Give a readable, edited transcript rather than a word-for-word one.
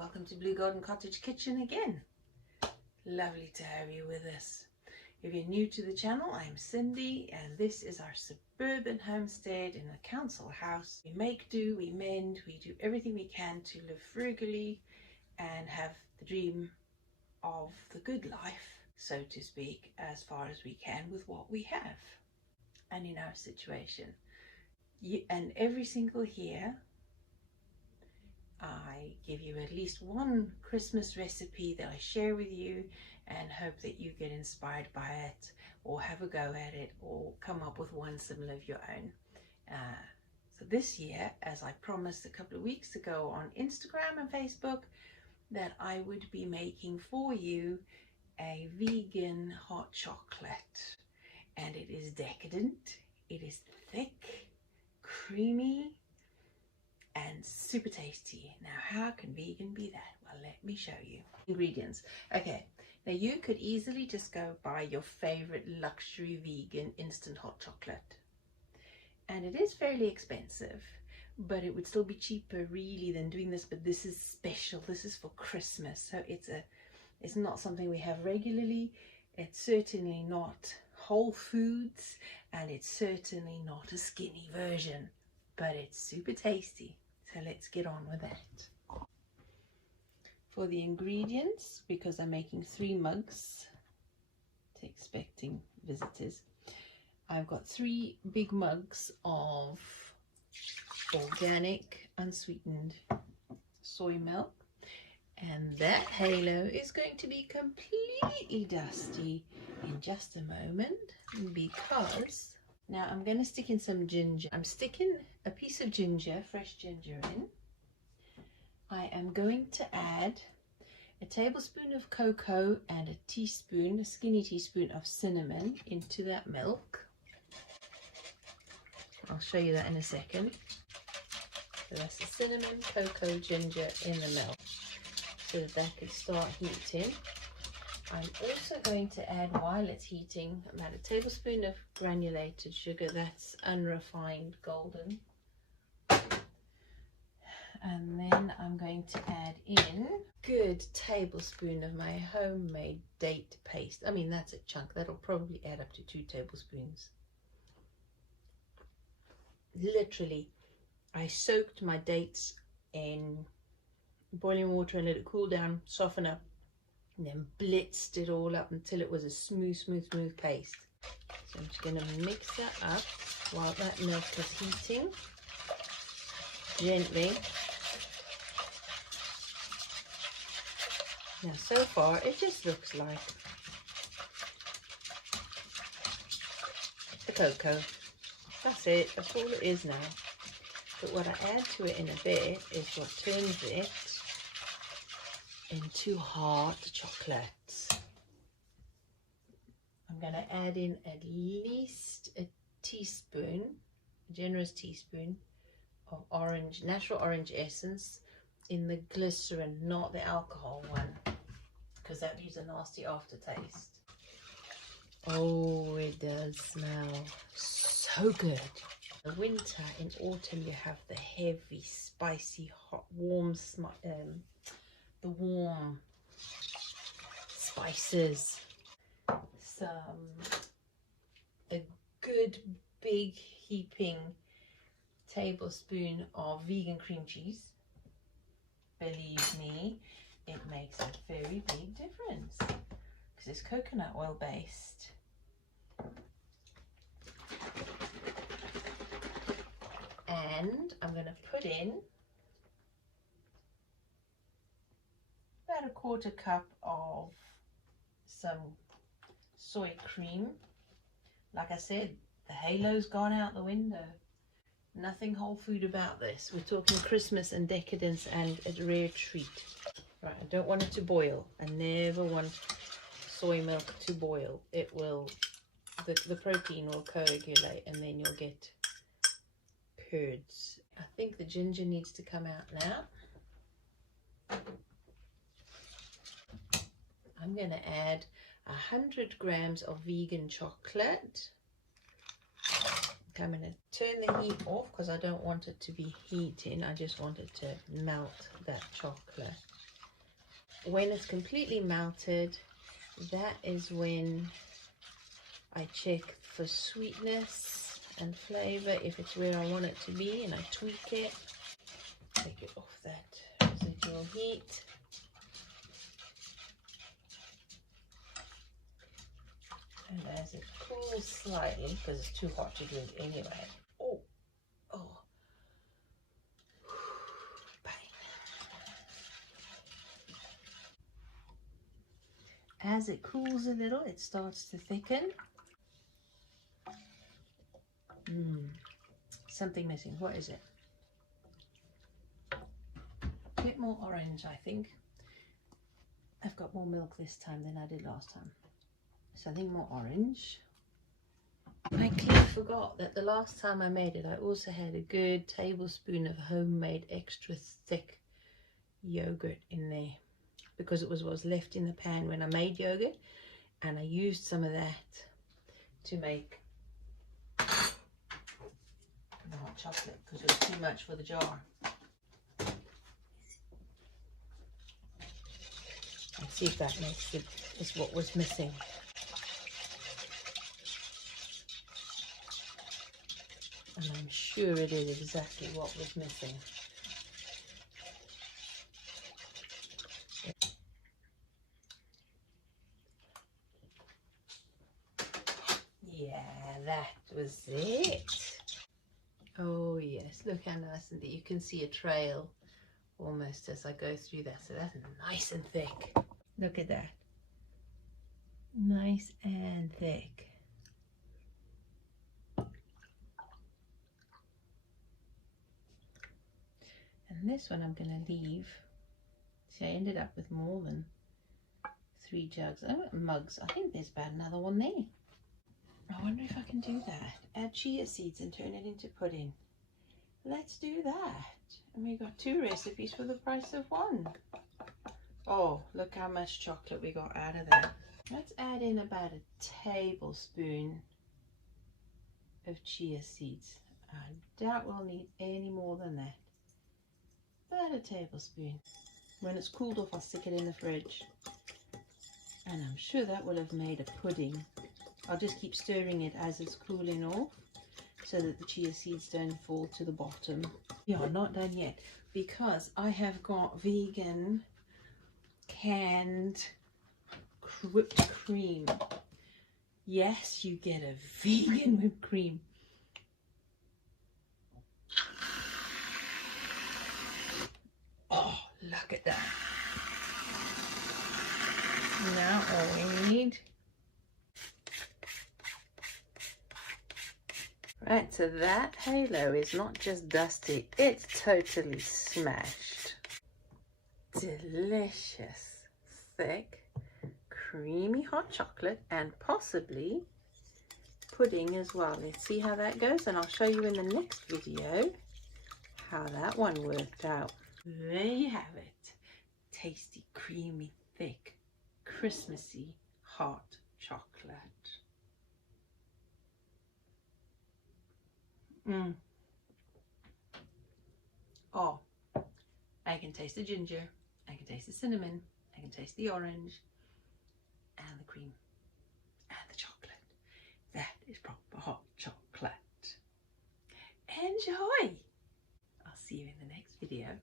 Welcome to Blue Garden Cottage Kitchen again. Lovely to have you with us. If you're new to the channel, I'm Cindy and this is our suburban homestead in a council house. We make do, we mend, we do everything we can to live frugally and have the dream of the good life, so to speak, as far as we can with what we have and in our situation. And every single year I give you at least one Christmas recipe that I share with you and hope that you get inspired by it or have a go at it or come up with one similar of your own. So this year, as I promised a couple of weeks ago on Instagram and Facebook, that I would be making for you a vegan hot chocolate, and it is decadent, it is thick, creamy and super tasty. Now, how can vegan be that? Well, let me show you. Ingredients. Okay, now you could easily just go buy your favorite luxury vegan instant hot chocolate, and it is fairly expensive, but it would still be cheaper really than doing this. But this is special, this is for Christmas, so it's not something we have regularly. It's certainly not Whole Foods, and it's certainly not a skinny version, but it's super tasty. So let's get on with that. For the ingredients, because I'm making 3 mugs to expecting visitors, I've got 3 big mugs of organic unsweetened soy milk, and that halo is going to be completely dusty in just a moment because now I'm going to stick in some ginger. I'm sticking a piece of ginger, fresh ginger in. I am going to add a tablespoon of cocoa and a teaspoon, a skinny teaspoon of cinnamon into that milk. I'll show you that in a second. So that's the cinnamon, cocoa, ginger in the milk so that can start heating. I'm also going to add, while it's heating, about a tablespoon of granulated sugar, that's unrefined golden. And then I'm going to add in a good tablespoon of my homemade date paste. I mean, that's a chunk. That'll probably add up to 2 tablespoons. Literally, I soaked my dates in boiling water and let it cool down, soften up, and then blitzed it all up until it was a smooth paste. So I'm just going to mix that up while that milk is heating gently. Now, so far it just looks like the cocoa. That's it, that's all it is now. But what I add to it in a bit is what turns it into hot chocolate. I'm going to add in at least a teaspoon, a generous teaspoon of natural orange essence in the glycerin, not the alcohol one, because that leaves a nasty aftertaste. Oh, it does smell so good. In winter, in autumn, you have the heavy, spicy, hot, warm the warm spices. A good big heaping tablespoon of vegan cream cheese. Believe me, it makes a very big difference because it's coconut oil based. And I'm going to put in about a 1/4 cup of some soy cream. Like I said, the halo's gone out the window. Nothing whole food about this. We're talking Christmas and decadence and a rare treat. Right, I don't want it to boil. I never want soy milk to boil. It will, the protein will coagulate and then you'll get curds. I think the ginger needs to come out now. I'm going to add 100 grams of vegan chocolate. I'm going to turn the heat off because I don't want it to be heating. I just want it to melt that chocolate. when it's completely melted, that is when I check for sweetness and flavor, if it's where I want it to be, and I tweak it. Take it off that residual heat. And as it cools slightly, because it's too hot to drink anyway. Oh, oh, bang. As it cools a little, it starts to thicken. Something missing. What is it? A bit more orange, I think. I've got more milk this time than I did last time. So I think more orange. I clearly forgot that the last time I made it, I also had a good tablespoon of homemade extra thick yogurt in there, because it was what was left in the pan when I made yogurt, and I used some of that to make the hot chocolate because it was too much for the jar. Let's see if that makes it, is what was missing. And I'm sure it is exactly what was missing. Yeah, that was it. Oh yes, look how nice, and you can see a trail almost as I go through that. So that's nice and thick. Look at that. Nice and thick. And this one I'm going to leave. See, I ended up with more than 3 jugs. Oh, mugs. I think there's about another one there. I wonder if I can do that. Add chia seeds and turn it into pudding. Let's do that. And we got 2 recipes for the price of 1. Oh, look how much chocolate we got out of that. Let's add in about a tablespoon of chia seeds. I doubt we'll need any more than that. About a tablespoon. When it's cooled off, I'll stick it in the fridge. And I'm sure that would have made a pudding. I'll just keep stirring it as it's cooling off so that the chia seeds don't fall to the bottom. Yeah, not done yet, because I have got vegan canned whipped cream. Yes, you get a vegan whipped cream. Oh, look at that. Now all we need. Right, so that halo is not just dusty, it's totally smashed. Delicious, thick, creamy hot chocolate, and possibly pudding as well. Let's see how that goes, and I'll show you in the next video how that one worked out. There you have it. Tasty, creamy, thick, Christmassy hot chocolate. Oh, I can taste the ginger, I can taste the cinnamon, I can taste the orange, and the cream, and the chocolate. That is proper hot chocolate. Enjoy! I'll see you in the next video.